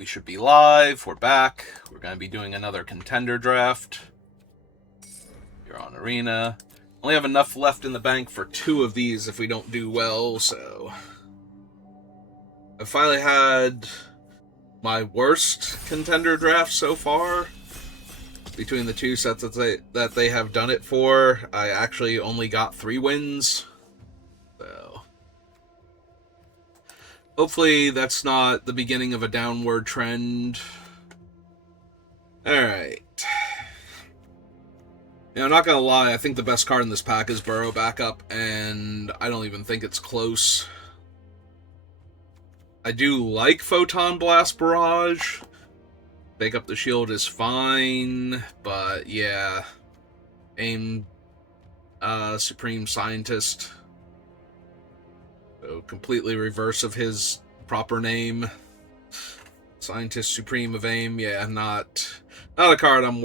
We should be live. We're back. We're going to be doing another contender draft. You're on Arena. Only have enough left in the bank for 2 of these if we don't do well, so... I finally had my worst contender draft so far. Between the 2 sets that they have done it for, I actually only got 3 wins. So... hopefully that's not the beginning of a downward trend. Alright. I'm not gonna lie, I think the best card in this pack is Burrow Backup, and I don't even think it's close. I do like Photon Blast Barrage. Take up the shield is fine, but yeah. AIM Supreme Scientist. So completely reverse of his proper name. Scientist Supreme of AIM, yeah, not a card I'm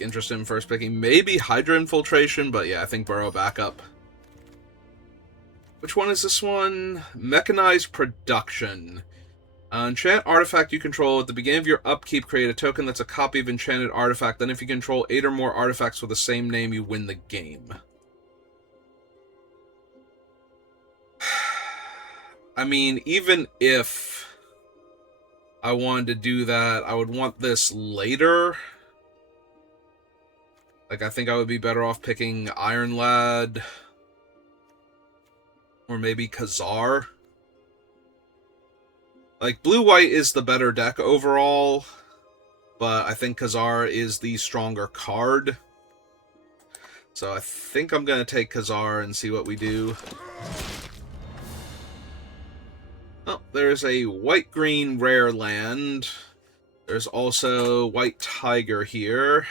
interested in first picking. Maybe Hydra Infiltration, but yeah, I think Burrow Backup. Which one is this one? Mechanized Production. Enchant artifact you control. At the beginning of your upkeep, create a token that's a copy of enchanted artifact. Then if you control 8 or more artifacts with the same name, you win the game. I mean, even if I wanted to do that, I would want this later. I think I would be better off picking Iron Lad. Or maybe Khazar. Blue-White is the better deck overall. But I think Khazar is the stronger card. So I think I'm going to take Khazar and see what we do. Oh, there's a white-green rare land. There's also White Tiger here.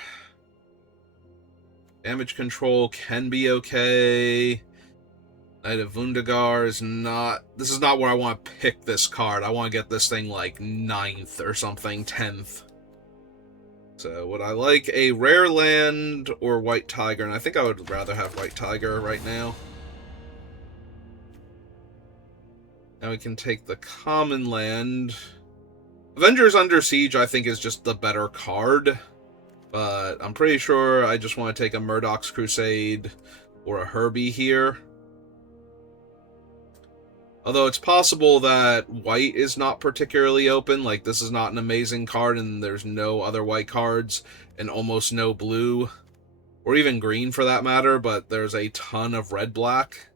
Damage control can be okay. Knight of Vundagar is not... this is not where I want to pick this card. I want to get this thing 9th or something, 10th. So would I like a rare land or White Tiger? And I think I would rather have White Tiger right now. Now we can take the common land. Avengers Under Siege, I think, is just the better card. But I'm pretty sure I just want to take a Murdoch's Crusade or a Herbie here. Although it's possible that white is not particularly open. This is not an amazing card and there's no other white cards and almost no blue. Or even green for that matter, but there's a ton of red-black.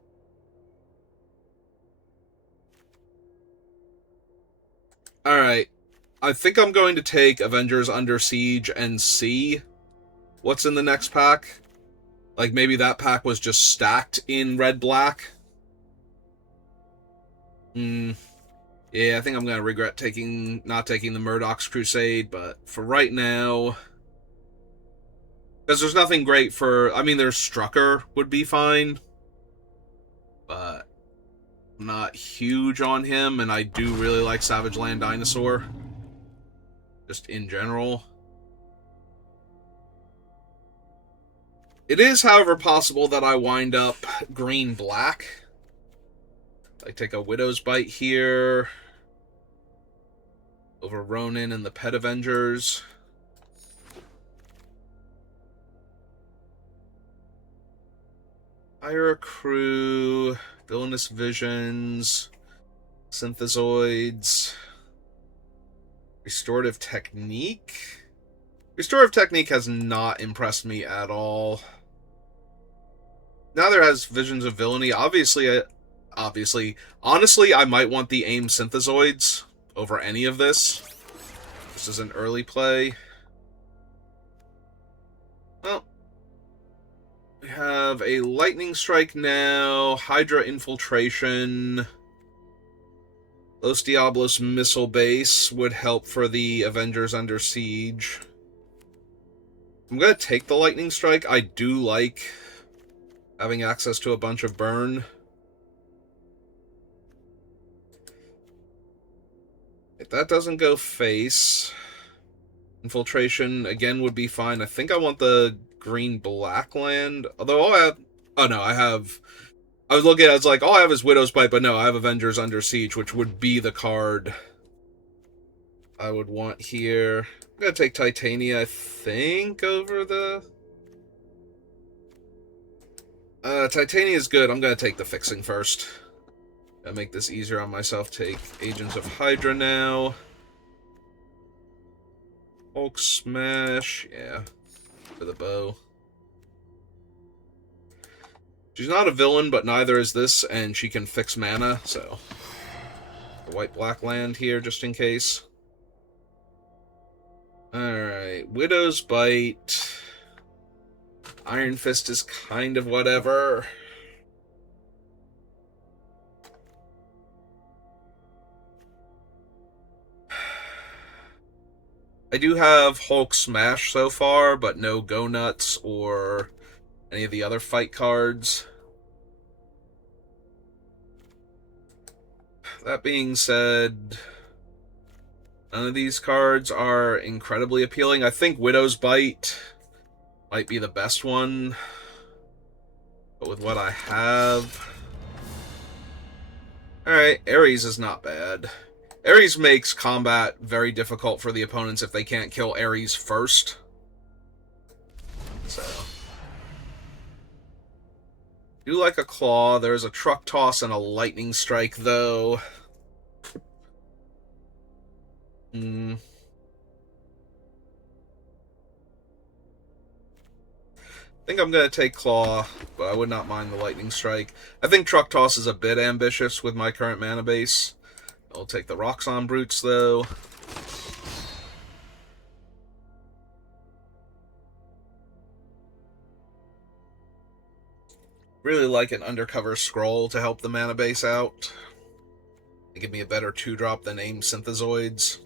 Alright, I think I'm going to take Avengers Under Siege and see what's in the next pack. Maybe that pack was just stacked in red-black. Yeah, I think I'm going to regret not taking the Murdoch's Crusade, but for right now... because there's nothing great for... I mean, there's Strucker would be fine. But... I'm not huge on him, and I do really like Savage Land Dinosaur. Just in general. It is, however, possible that I wind up green-black. Take a Widow's Bite here. Over Ronin and the Pet Avengers. Hire a Crew... Villainous Visions, Synthezoids, Restorative Technique. Restorative Technique has not impressed me at all. Neither has Visions of Villainy. Honestly, I might want the AIM Synthezoids over any of this. This is an early play. Well, we have a Lightning Strike now, Hydra Infiltration, Los Diablos Missile Base would help for the Avengers Under Siege. I'm going to take the Lightning Strike. I do like having access to a bunch of burn. If that doesn't go face, Infiltration, again, would be fine. I think I want the green-black land. Although I was looking at it, it's all I have is Widow's Bite, but no, I have Avengers Under Siege, which would be the card I would want here. I'm going to take Titania, I think, over the... Titania is good. I'm going to take the fixing first. Gotta make this easier on myself. Take Agents of Hydra now. Hulk Smash. Yeah. For the bow. She's not a villain, but neither is this, and she can fix mana, so... A white-black land here, just in case. Alright. Widow's Bite. Iron Fist is kind of whatever. I do have Hulk Smash so far, but no Go Nuts or any of the other fight cards. That being said, none of these cards are incredibly appealing. I think Widow's Bite might be the best one, but with what I have... Alright, Ares is not bad. Ares makes combat very difficult for the opponents if they can't kill Ares first. So... do like a claw. There's a truck toss and a lightning strike, though. I think I'm going to take claw, but I would not mind the lightning strike. I think truck toss is a bit ambitious with my current mana base. I'll take the Roxxon Brutes, though. Really like an undercover scroll to help the mana base out. They give me a better 2-drop than AIM Synthezoids.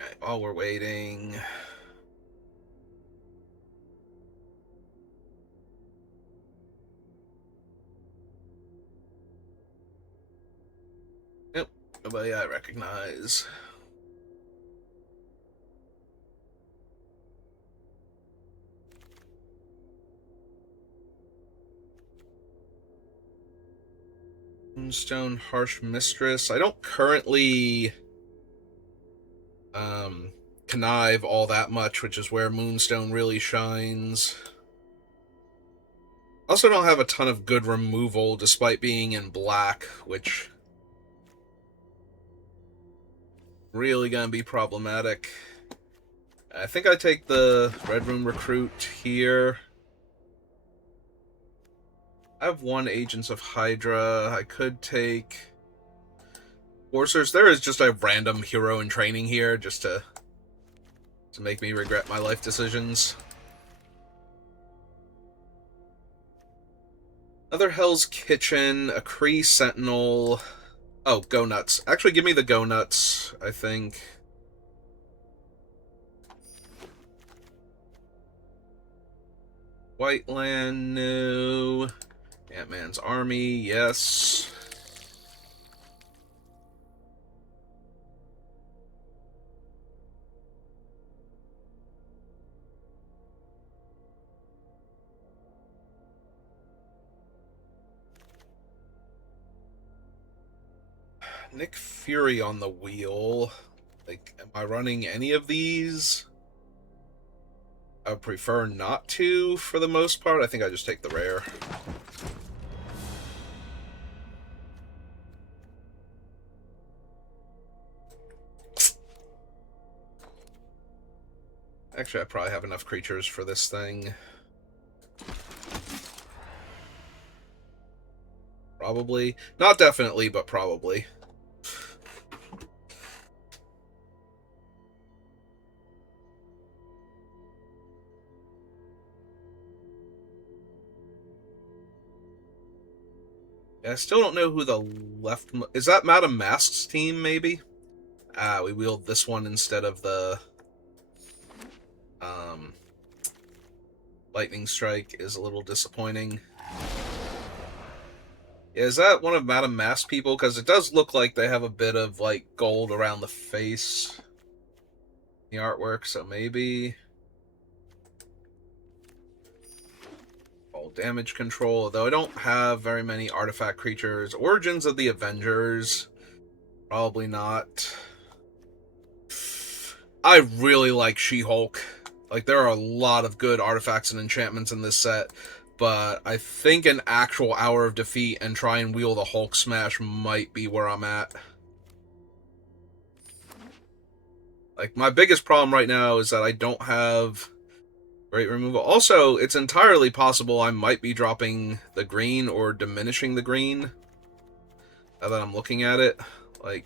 Alright, while we're waiting... Yep, nobody I recognize. Moonstone Harsh Mistress. I don't currently connive all that much, which is where Moonstone really shines. Also don't have a ton of good removal, despite being in black, which really gonna be problematic. I think I take the Red Room Recruit here. I have one Agents of Hydra. I could take Forcers. There is just a random hero in training here, just to make me regret my life decisions. Another Hell's Kitchen, a Kree Sentinel. Oh, Go Nuts. Actually, give me the Go Nuts, I think. White Land, no. Ant-Man's Army, yes. Nick Fury on the wheel. Like, am I running any of these? I would prefer not to, for the most part. I think I just take the rare. Actually, I probably have enough creatures for this thing. Probably. Not definitely, but probably. I still don't know who the left... Is that Madame Mask's team, maybe? Ah, we wheeled this one instead of the... Lightning Strike is a little disappointing. Yeah, is that one of Madame Mask's people? Because it does look like they have a bit of, like, gold around the face. The artwork, so maybe... Fall damage control, though I don't have very many artifact creatures. Origins of the Avengers, probably not. I really like She-Hulk. Like, there are a lot of good artifacts and enchantments in this set, but I think an actual Hour of Defeat and try and wheel the Hulk Smash might be where I'm at. Like, my biggest problem right now is that I don't have great removal. Also, it's entirely possible I might be dropping the green or diminishing the green, now that I'm looking at it. Like,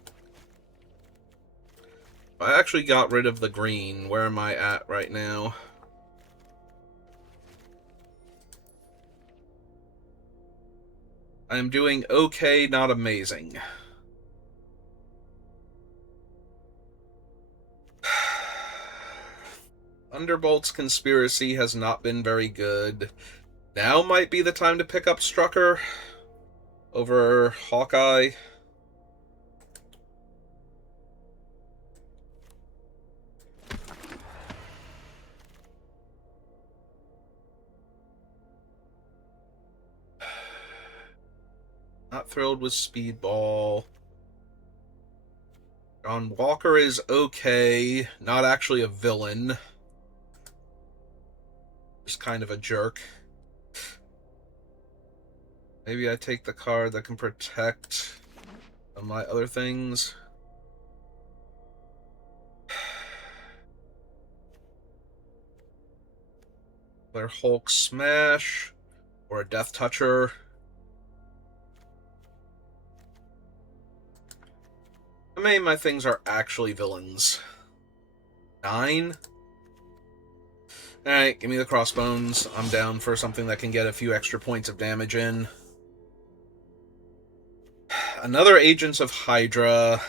I actually got rid of the green. Where am I at right now? I am doing okay, not amazing. Thunderbolt's Conspiracy has not been very good. Now might be the time to pick up Strucker over Hawkeye. Not thrilled with Speedball. John Walker is okay. Not actually a villain. Just kind of a jerk. Maybe I take the card that can protect my other things. Their Hulk Smash or a Death Toucher. How many of my things are actually villains? 9? Alright, give me the crossbones. I'm down for something that can get a few extra points of damage in. Another Agents of Hydra.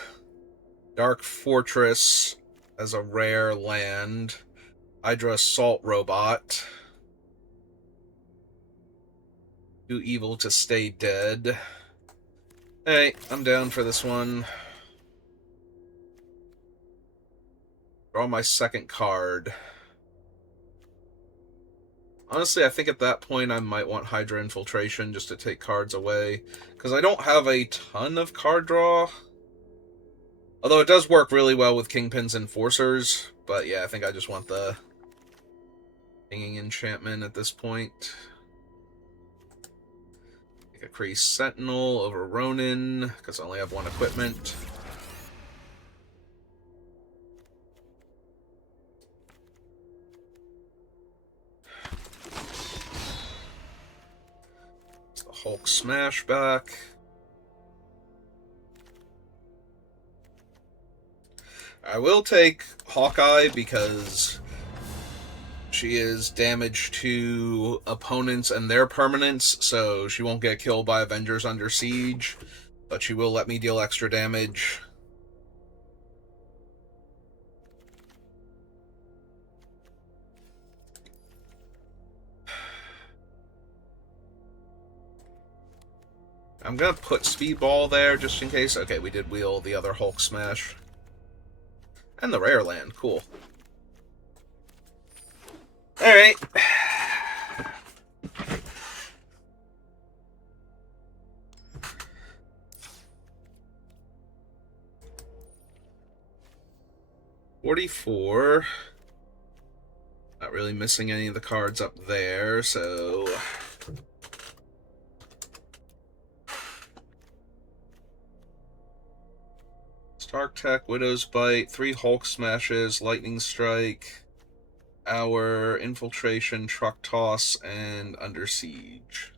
Dark Fortress as a rare land. Hydra Assault Robot. Too evil to stay dead. Hey, I'm down for this one. Draw my second card. Honestly, I think at that point I might want Hydra Infiltration just to take cards away. Because I don't have a ton of card draw. Although it does work really well with Kingpin's Enforcers. But yeah, I think I just want the Hanging Enchantment at this point. Take a Kree Sentinel over Ronin, because I only have one equipment. It's the Hulk Smash back. I will take Hawkeye because she is damage to opponents and their permanents, so she won't get killed by Avengers Under Siege, but she will let me deal extra damage. I'm gonna put Speedball there just in case. Okay, we did wheel the other Hulk Smash. And the rare land, cool. Alright. $44. Not really missing any of the cards up there, so Stark Tech, Widow's Bite, 3 Hulk Smashes, Lightning Strike, Hour, Infiltration, Truck Toss, and Under Siege.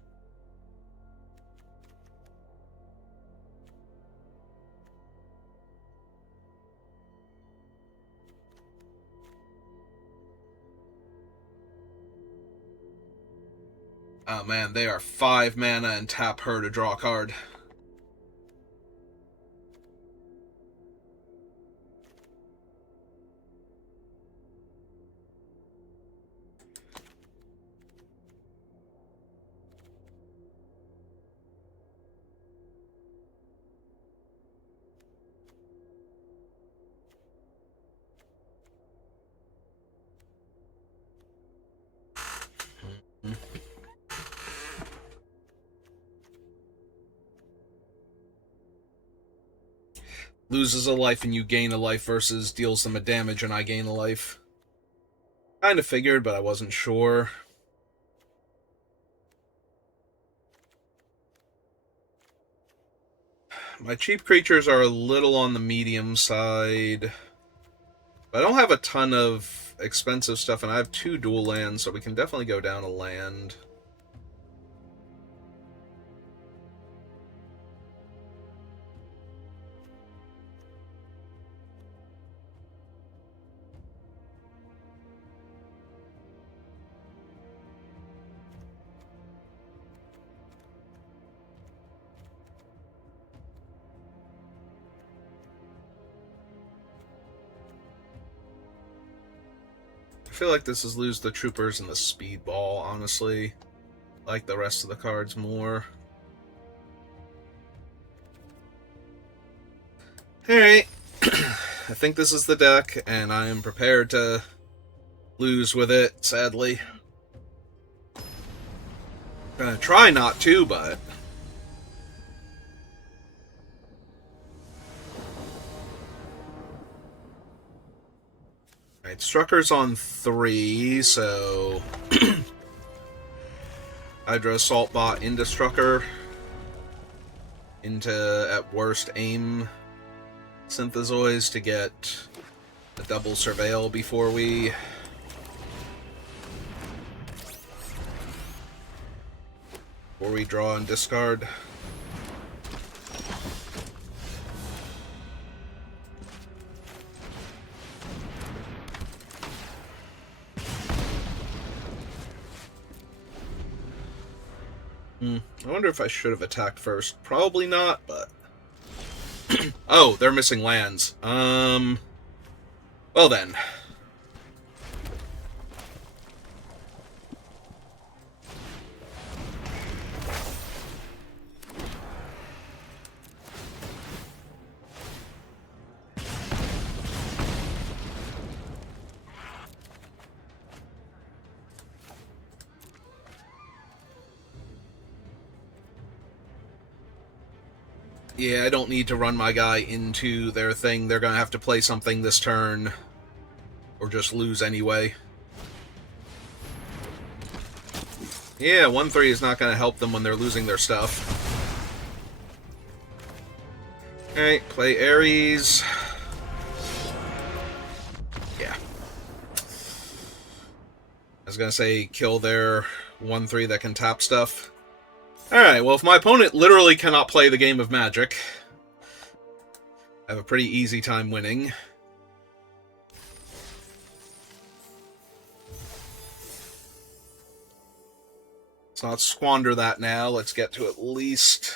Oh man, they are 5 mana and tap her to draw a card. loses a life and you gain a life versus deals them a damage and I gain a life. Kind of figured, but I wasn't sure. My cheap creatures are a little on the medium side. But I don't have a ton of expensive stuff, and I have 2 dual lands, so we can definitely go down a land. I feel like this is lose the troopers and the speedball, honestly. I like the rest of the cards more. Alright. I think this is the deck, and I am prepared to lose with it, sadly. Gonna try not to, but... Alright, Strucker's on 3, so... Hydra Assault Bot into Strucker. Into, at worst, aim Synthezoids to get a double Surveil before we... draw and discard. I wonder if I should have attacked first. Probably not, but... Oh, they're missing lands. Well then. Yeah, I don't need to run my guy into their thing. They're gonna have to play something this turn. Or just lose anyway. Yeah, 1-3 is not gonna help them when they're losing their stuff. Alright, play Ares. Yeah. I was gonna say kill their 1-3 that can tap stuff. Alright, well, if my opponent literally cannot play the game of Magic, I have a pretty easy time winning. Let's not squander that now. Let's get to at least...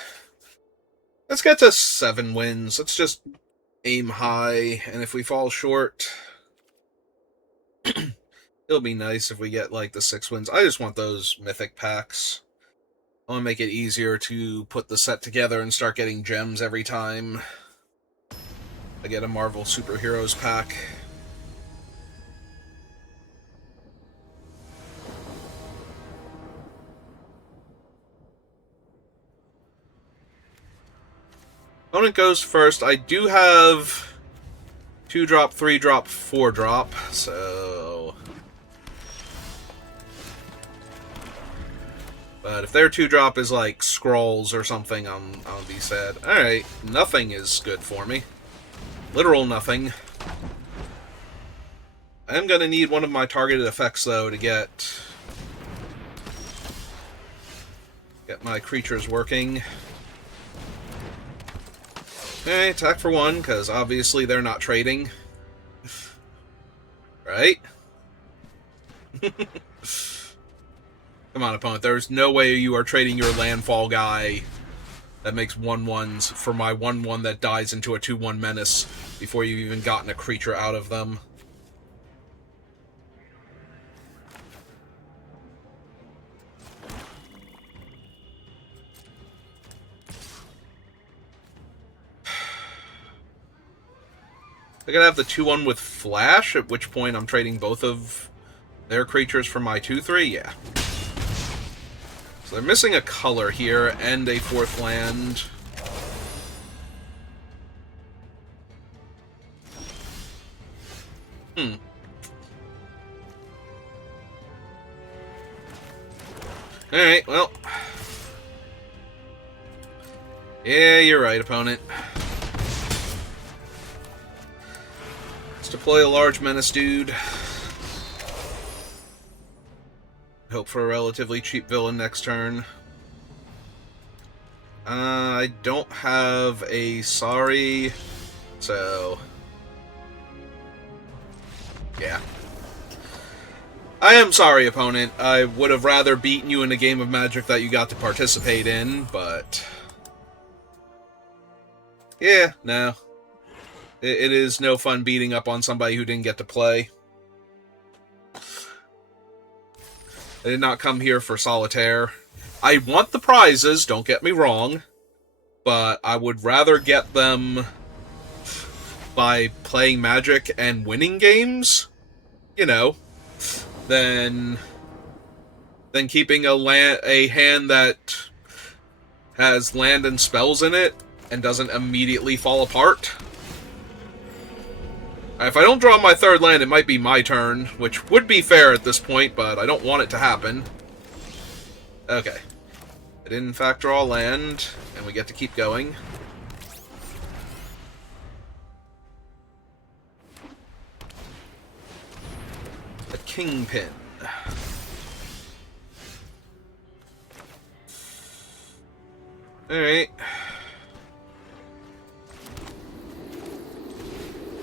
Let's get to 7 wins. Let's just aim high, and if we fall short... It'll be nice if we get, like, the 6 wins. I just want those Mythic packs. I want to make it easier to put the set together and start getting gems every time I get a Marvel Superheroes pack. Opponent goes first. I do have 2-drop, 3-drop, 4-drop, so... But if their 2-drop is like Scrolls or something, I'll be sad. Alright, nothing is good for me. Literal nothing. I am going to need one of my targeted effects, though, to get my creatures working. Okay, attack for 1, because obviously they're not trading. Right? Come on, opponent. There's no way you are trading your landfall guy that makes 1/1s for my 1/1 that dies into a 2/1 menace before you've even gotten a creature out of them. They're gonna have the 2/1 with Flash, at which point I'm trading both of their creatures for my 2/3? Yeah. So they're missing a color here, and a 4th land. Hmm. Alright, well. Yeah, you're right, opponent. Let's deploy a large menace, dude. Hope for a relatively cheap villain next turn. I don't have a sorry, so... yeah. I am sorry, opponent. I would have rather beaten you in a game of Magic that you got to participate in, but... yeah, no. It is no fun beating up on somebody who didn't get to play. I did not come here for solitaire. I want the prizes, don't get me wrong, but I would rather get them by playing Magic and winning games, you know, than keeping a hand that has land and spells in it and doesn't immediately fall apart. If I don't draw my third land, it might be my turn, which would be fair at this point, but I don't want it to happen. Okay. I did in fact draw land, and we get to keep going. The Kingpin. Alright.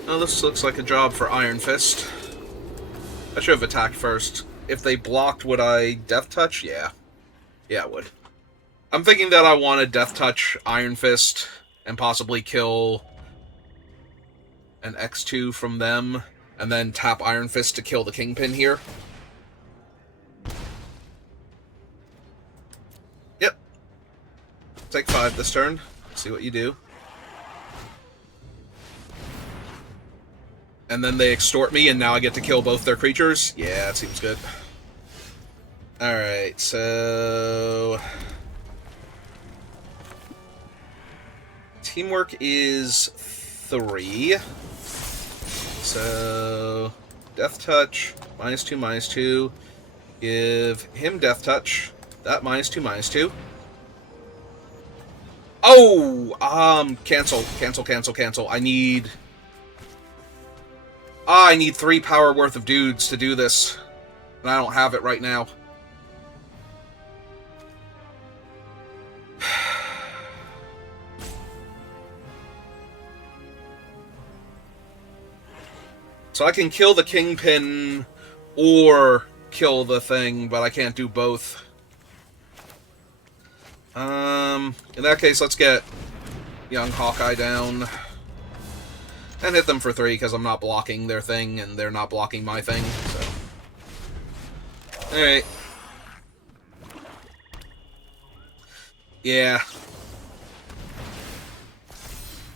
Oh, this looks like a job for Iron Fist. I should have attacked first. If they blocked, would I Death Touch? Yeah. Yeah, I would. I'm thinking that I want to Death Touch Iron Fist and possibly kill an X2 from them, and then tap Iron Fist to kill the Kingpin here. Yep. Take 5 this turn. See what you do. And then they extort me, and now I get to kill both their creatures? Yeah, that seems good. Alright, so... teamwork is 3. So... Death Touch, -2, -2. Give him Death Touch. That -2, -2. Oh! Cancel, cancel, cancel, cancel. I need 3 power worth of dudes to do this. And I don't have it right now. So I can kill the Kingpin or kill the thing, but I can't do both. In that case, let's get young Hawkeye down. And hit them for 3, because I'm not blocking their thing, and they're not blocking my thing, so... alright. Yeah.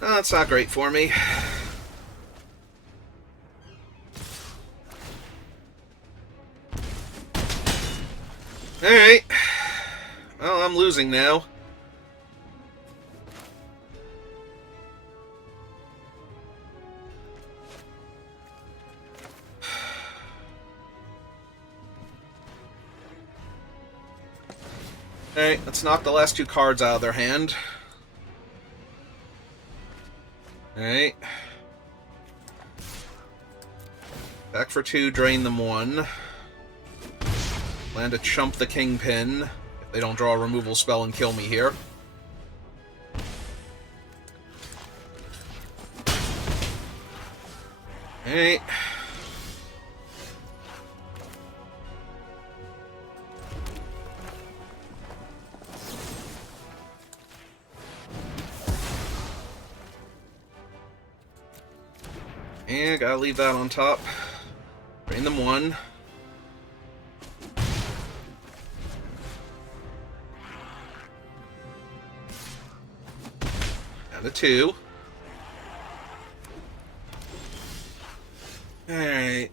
Oh, that's not great for me. Alright. Well, I'm losing now. Alright, let's knock the last 2 cards out of their hand. Alright. Back for 2, drain them 1. Land to chump the Kingpin, if they don't draw a removal spell and kill me here. Alright. Yeah, gotta leave that on top. Drain them 1. Down to 2. Alright,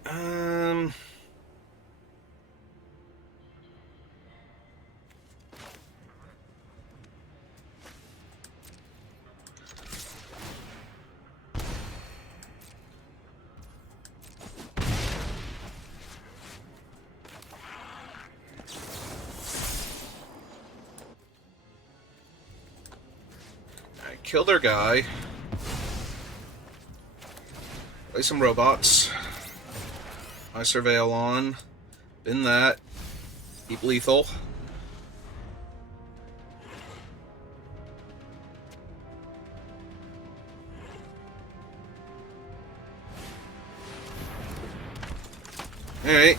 kill their guy. Play some robots. I surveil on. Bin that. Keep lethal. Alright.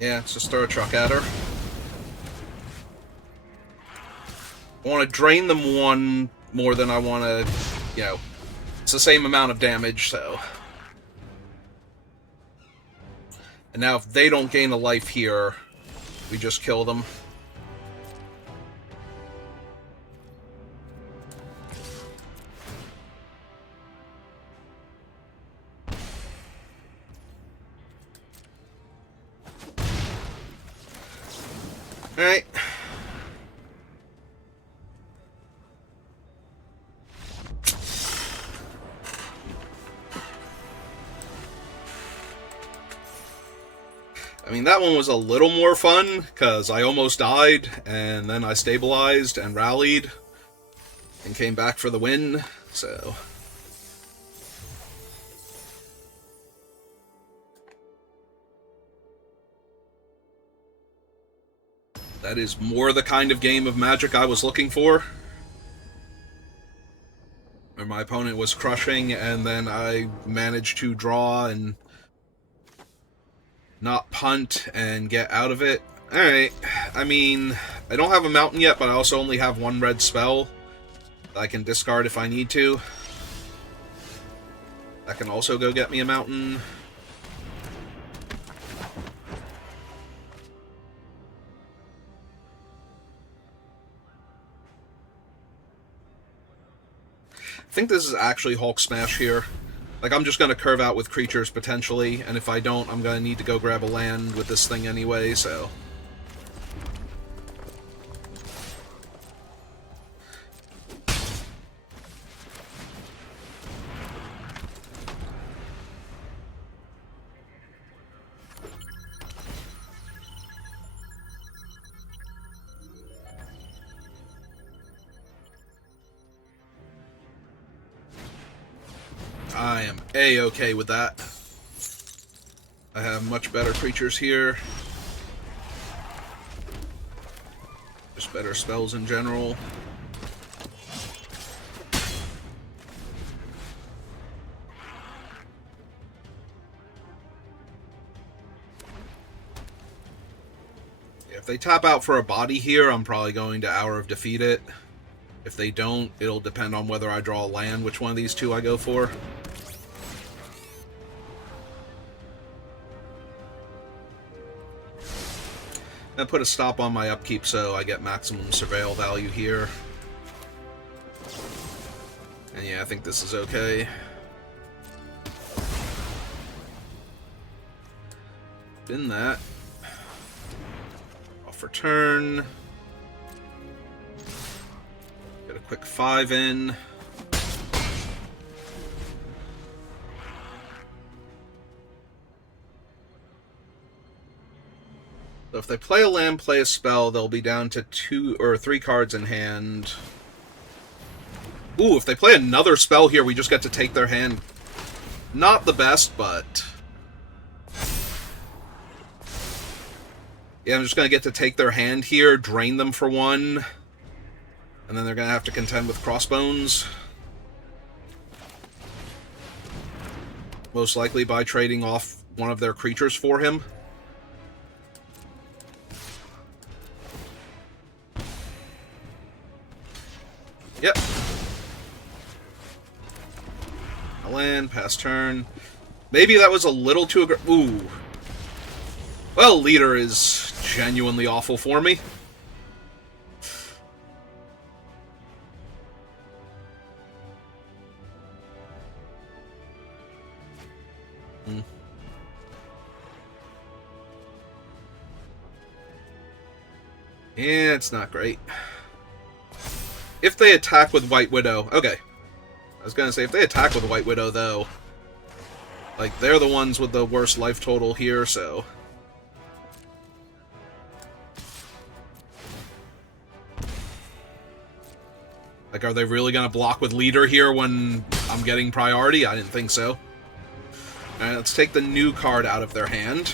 Yeah, let's just throw a truck at her. I want to drain them one more than I want to, you know, it's the same amount of damage, so. And now if they don't gain a life here, we just kill them. Alright. I mean, that one was a little more fun, because I almost died, and then I stabilized and rallied, and came back for the win, so. That is more the kind of game of Magic I was looking for. Where my opponent was crushing, and then I managed to draw and not punt and get out of it. Alright, I mean, I don't have a mountain yet, but I also only have one red spell that I can discard if I need to. That can also go get me a mountain. I think this is actually Hulk Smash here. Like, I'm just going to curve out with creatures, potentially, and if I don't, I'm going to need to go grab a land with this thing anyway, so. I am A-okay with that. I have much better creatures here. Just better spells in general. If they tap out for a body here, I'm probably going to Hour of Defeat it. If they don't, it'll depend on whether I draw a land, which one of these two I go for. I put a stop on my upkeep so I get maximum surveil value here. And yeah, I think this is okay. Bin that. Off for turn. Get a quick 5 in. So if they play a land, play a spell, they'll be down to 2 or 3 cards in hand. Ooh, if they play another spell here, we just get to take their hand. Not the best, but... yeah, I'm just going to get to take their hand here, drain them for 1, and then they're going to have to contend with Crossbones. Most likely by trading off one of their creatures for him. Yep. A land, pass turn. Maybe that was a little too aggressive. Ooh. Well, leader is genuinely awful for me. Yeah, it's not great. If they attack with White Widow... Okay. I was gonna say, if they attack with White Widow, though... Like, they're the ones with the worst life total here, so... Like, are they really gonna block with Leader here when I'm getting priority? I didn't think so. Alright, let's take the new card out of their hand.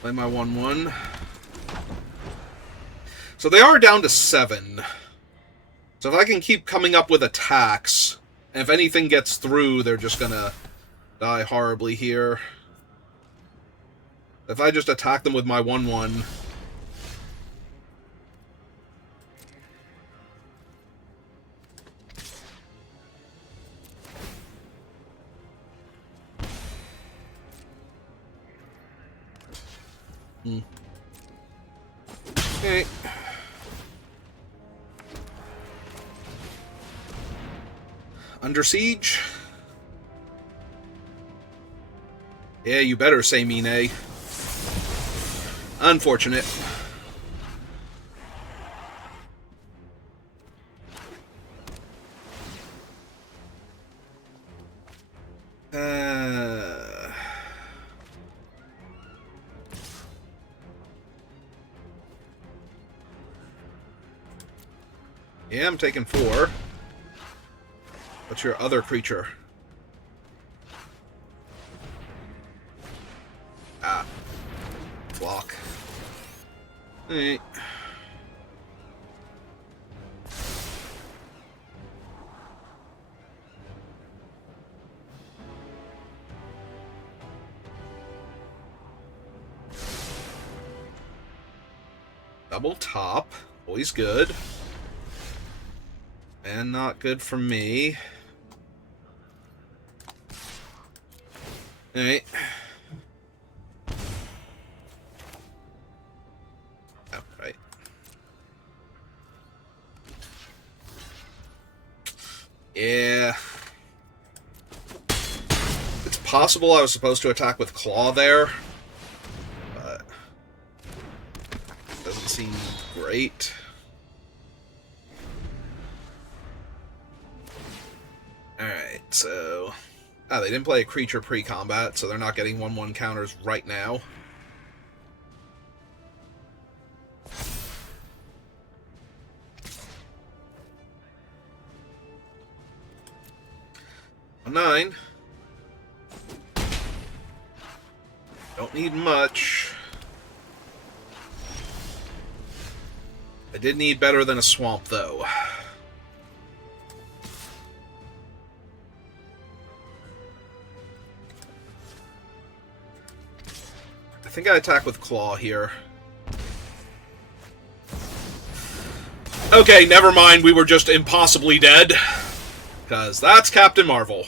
Play my 1/1. So they are down to 7. So if I can keep coming up with attacks, and if anything gets through, they're just gonna die horribly here. If I just attack them with my 1/1... Okay. Under siege? Yeah, you better say Mine. Unfortunate. Yeah, I'm taking 4. What's your other creature? Ah. Flock. Alright. Double top. Always good. And not good for me. Alright. Alright. Yeah. It's possible I was supposed to attack with Claw there, but doesn't seem great. Alright, so... Ah, they didn't play a creature pre-combat, so they're not getting 1/1 counters right now. A 9. Don't need much. I did need better than a swamp, though. I think I attack with Claw here. Okay, never mind. We were just impossibly dead. Because that's Captain Marvel.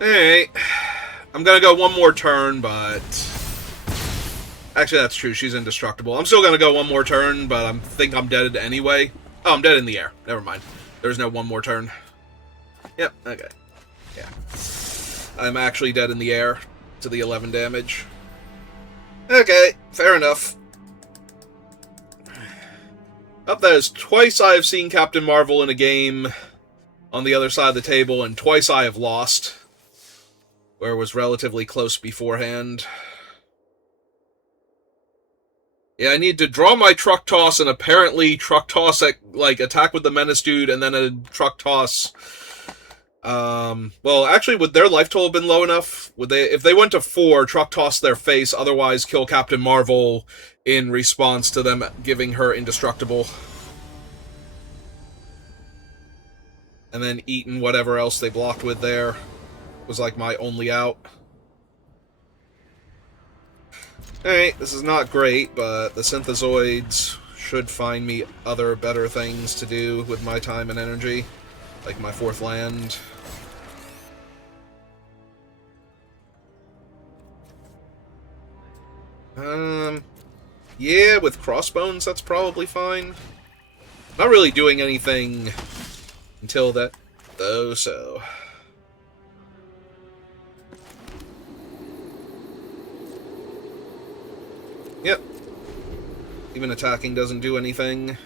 Alright. I'm gonna go one more turn, but... Actually, that's true. She's indestructible. I'm still gonna go one more turn, but I think I'm dead anyway. Oh, I'm dead in the air. Never mind. There's no one more turn. Yep, okay. Yeah. I'm actually dead in the air to the 11 damage. Okay, fair enough. That is twice I have seen Captain Marvel in a game on the other side of the table, and twice I have lost, where it was relatively close beforehand. Yeah, I need to draw my truck toss, and apparently truck toss at, like, attack with the Menace dude, and then a truck toss. Well, actually, would their life total have been low enough? Would they, if they went to 4, truck toss their face, otherwise kill Captain Marvel in response to them giving her indestructible. And then eating whatever else they blocked with there was like my only out. Alright, this is not great, but the Synthezoids should find me other better things to do with my time and energy. Like my 4th land. Yeah, with Crossbones, that's probably fine. Not really doing anything until that, though, so... Yep. Even attacking doesn't do anything.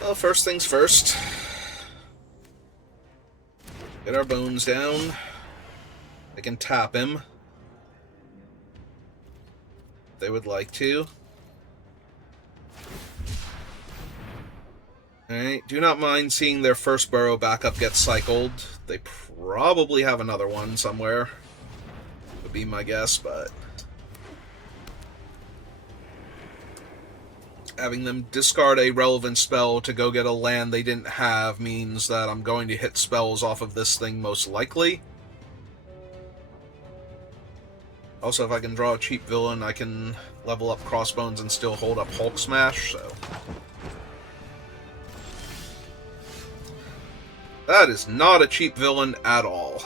Well, first things first. Get our bones down. I can tap him. If they would like to. Alright, do not mind seeing their first burrow backup get cycled. They probably have another one somewhere. Would be my guess, but... having them discard a relevant spell to go get a land they didn't have means that I'm going to hit spells off of this thing most likely. Also, if I can draw a cheap villain, I can level up Crossbones and still hold up Hulk Smash, so... that is not a cheap villain at all.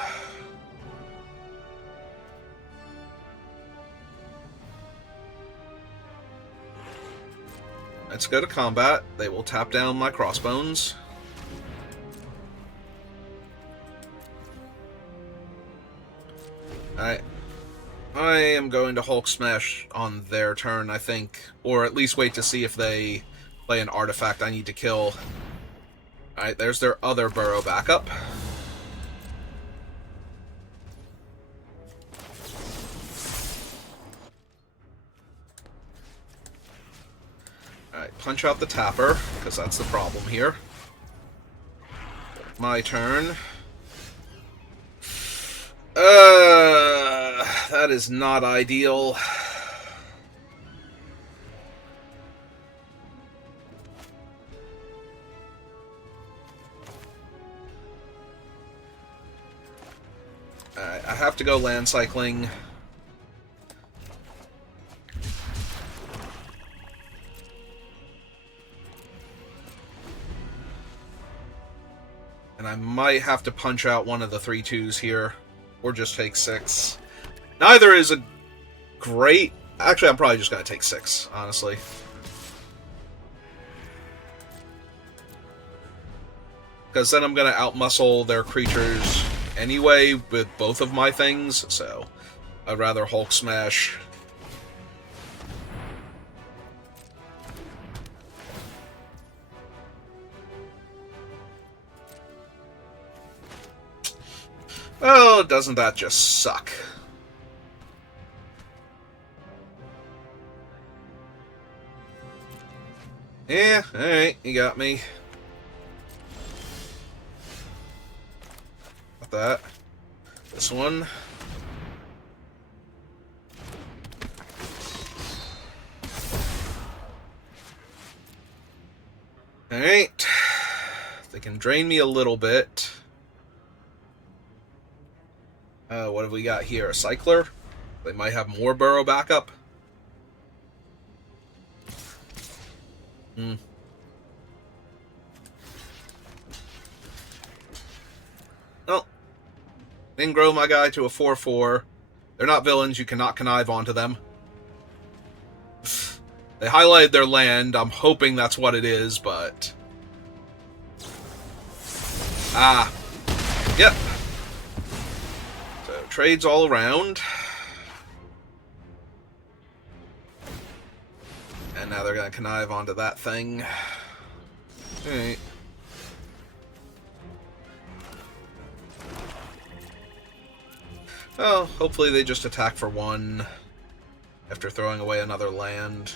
Let's go to combat. They will tap down my Crossbones. I am going to Hulk Smash on their turn, I think. Or at least wait to see if they play an artifact I need to kill. Alright, there's their other burrow backup. Alright, punch out the tapper, because that's the problem here. My turn. That is not ideal. Alright, I have to go land cycling. And I might have to punch out one of the 3/2s here, or just take 6. Neither is a great... actually, I'm probably just going to take 6, honestly. Because then I'm going to outmuscle their creatures anyway with both of my things, so I'd rather Hulk Smash. Oh, doesn't that just suck? Yeah, alright, you got me. Got that. This one. Alright. They can drain me a little bit. What have we got here? A Cycler? They might have more burrow backup. Well, didn't grow my guy to a 4/4. They're not villains, you cannot connive onto them. They highlighted their land, I'm hoping that's what it is, but... Yep. So, trades all around. And now they're going to connive onto that thing. Alright. Oh, hopefully they just attack for 1 after throwing away another land.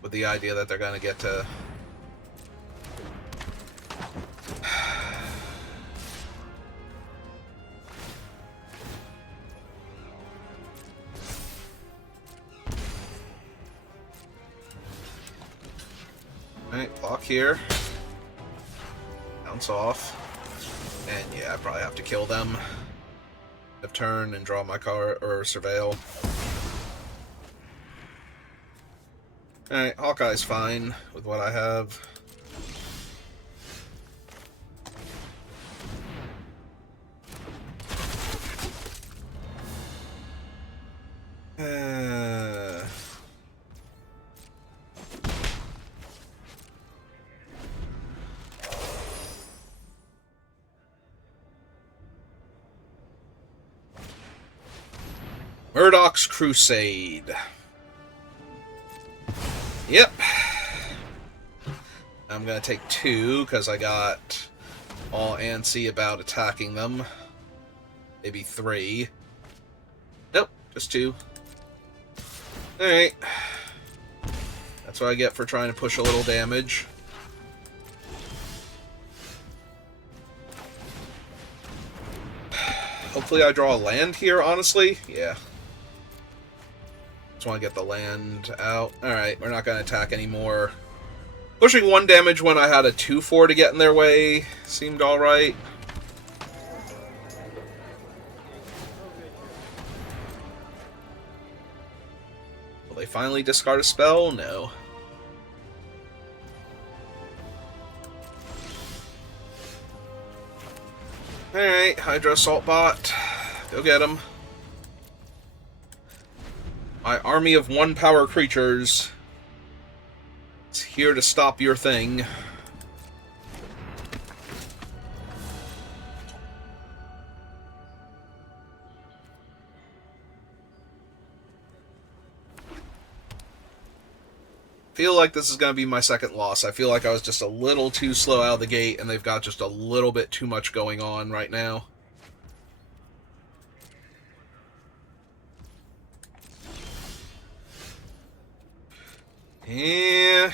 With the idea that they're going to get to... Alright, block here. Bounce off. And yeah, I probably have to kill them. Have turn and draw my card, or surveil. Alright, Hawkeye's fine with what I have. Murdoch's Crusade. Yep. I'm going to take 2, because I got all antsy about attacking them. Maybe 3. Nope, just 2. Alright. That's what I get for trying to push a little damage. Hopefully I draw a land here, honestly. Yeah. Just want to get the land out. Alright, we're not going to attack anymore. Pushing 1 damage when I had a 2-4 to get in their way seemed alright. Will they finally discard a spell? No. Alright, Hydra Assault Bot. Go get him. My army of 1-power creatures is here to stop your thing. Feel like this is going to be my second loss. I feel like I was just a little too slow out of the gate, and they've got just a little bit too much going on right now. Yeah.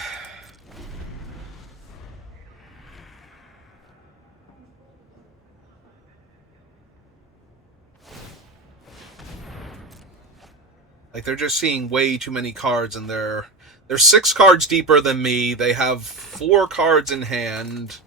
Like, they're just seeing way too many cards, and they're 6 cards deeper than me. They have 4 cards in hand.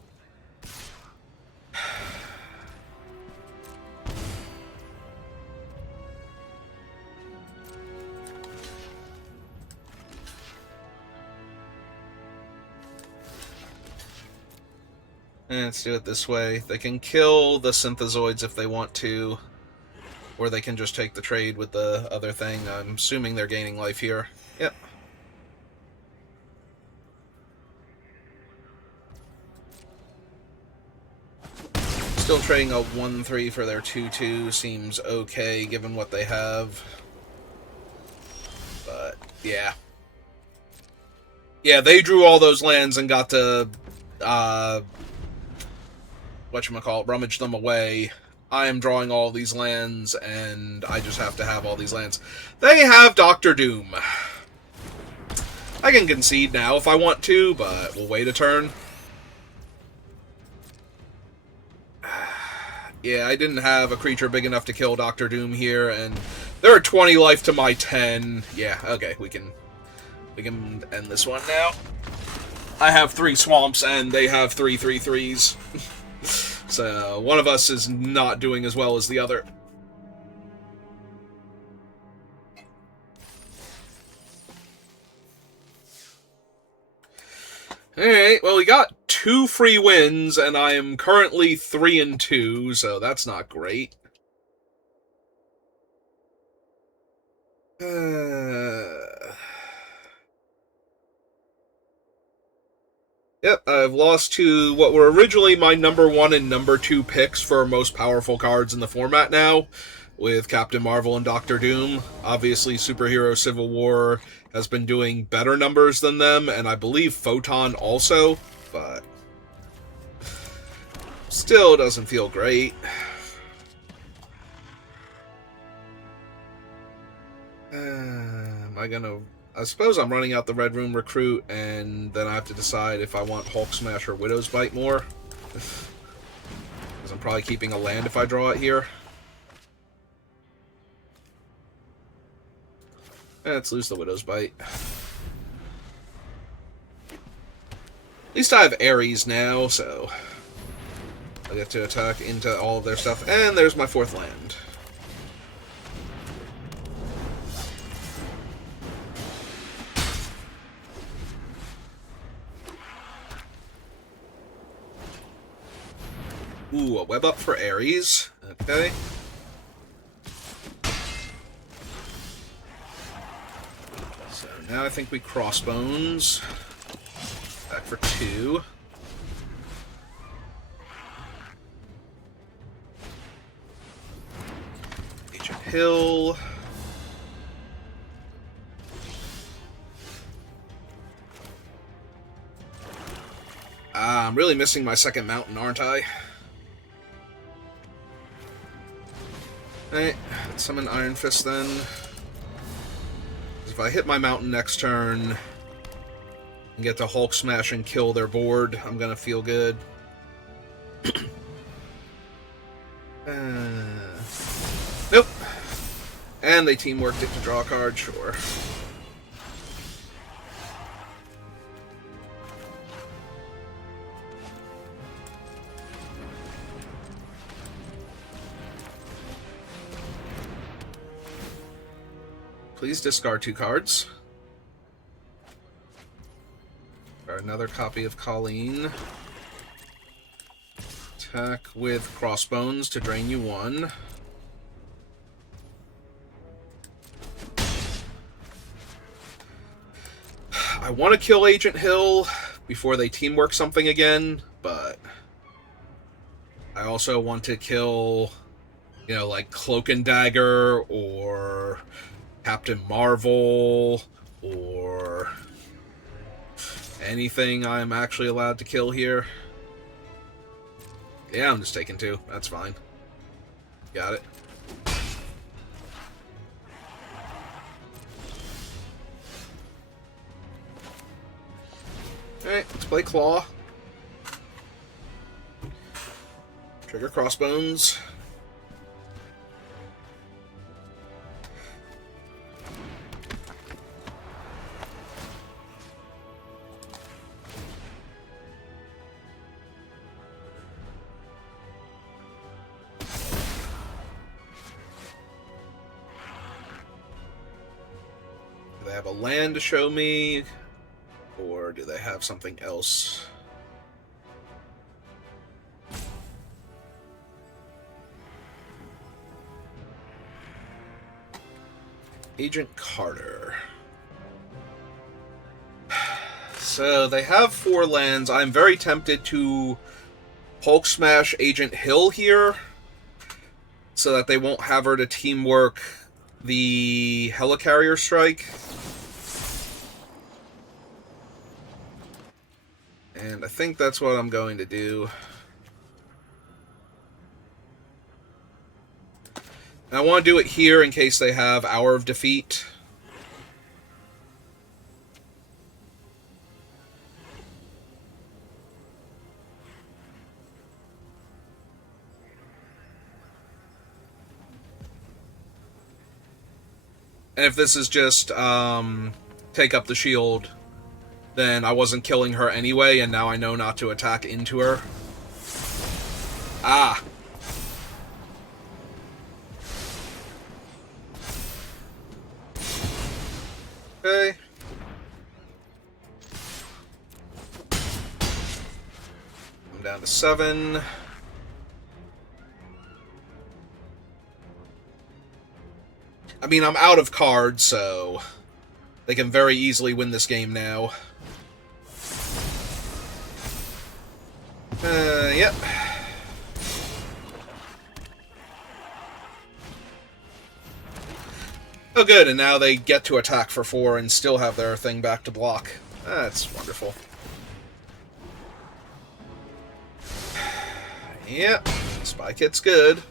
Let's do it this way. They can kill the Synthezoids if they want to, or they can just take the trade with the other thing. I'm assuming they're gaining life here. Yep. Still trading a 1-3 for their 2-2 seems okay given what they have. But, yeah. Yeah, they drew all those lands and got to, whatchamacallit, rummage them away. I am drawing all these lands, and I just have to have all these lands. They have Dr. Doom. I can concede now if I want to, but we'll wait a turn. Yeah, I didn't have a creature big enough to kill Dr. Doom here, and there are 20 life to my 10. Yeah, okay, we can end this one now. I have 3 swamps, and they have 3 3/3s. So, one of us is not doing as well as the other. Alright, well, we got 2 free wins, and I am currently 3-2, so that's not great. Yep, I've lost to what were originally my number 1 and number 2 picks for most powerful cards in the format now, with Captain Marvel and Doctor Doom. Obviously, Superhero Civil War has been doing better numbers than them, and I believe Photon also, but still doesn't feel great. Am I gonna... I suppose I'm running out the Red Room Recruit, and then I have to decide if I want Hulk Smash or Widow's Bite more. Because I'm probably keeping a land if I draw it here. Let's lose the Widow's Bite. At least I have Ares now, so I get to attack into all of their stuff. And there's my 4th land. Ooh, a web up for Ares. Okay. So now I think we Crossbones. Back for 2. Ancient Hill. I'm really missing my second mountain, aren't I? Alright, let's summon Iron Fist then. If I hit my mountain next turn and get to Hulk Smash and kill their board, I'm gonna feel good. Nope. And they teamworked it to draw a card, sure. Please discard 2 cards. Another copy of Colleen. Attack with Crossbones to drain you 1. I want to kill Agent Hill before they teamwork something again, but I also want to kill, you know, like Cloak and Dagger or Captain Marvel or anything I'm actually allowed to kill here. Yeah, I'm just taking 2. That's fine. Got it. Alright, let's play Claw. Trigger Crossbones. Do they have a land to show me? Or do they have something else? Agent Carter. So they have 4 lands. I'm very tempted to Hulk Smash Agent Hill here so that they won't have her to teamwork the Helicarrier Strike. And I think that's what I'm going to do. And I want to do it here in case they have Hour of Defeat. And if this is just take up the shield, then I wasn't killing her anyway, and now I know not to attack into her. Ah. Okay. I'm down to 7. I mean, I'm out of cards, so they can very easily win this game now. Yep. Oh, good, and now they get to attack for 4 and still have their thing back to block. That's wonderful. Yep, Spy Kit's good.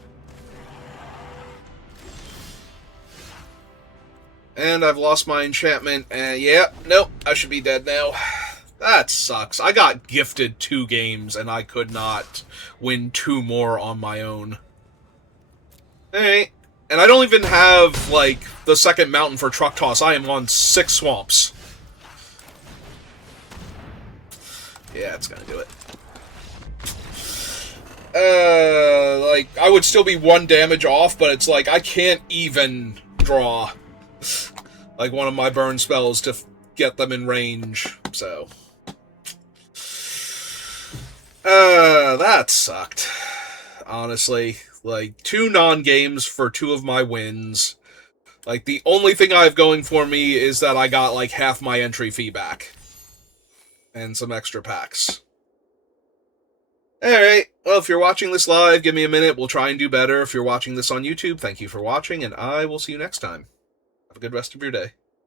And I've lost my enchantment, and yeah, nope, I should be dead now. That sucks. I got gifted 2 games, and I could not win 2 more on my own. Alright. And I don't even have, like, the second mountain for Truck Toss. I am on 6 swamps. Yeah, it's gonna do it. Like, I would still be 1 damage off, but it's like, I can't even draw, like, one of my burn spells to get them in range, so. That sucked. Honestly. Like, 2 non-games for 2 of my wins. Like, the only thing I have going for me is that I got, like, half my entry fee back. And some extra packs. Alright, well, if you're watching this live, give me a minute. We'll try and do better. If you're watching this on YouTube, thank you for watching, and I will see you next time. Have a good rest of your day.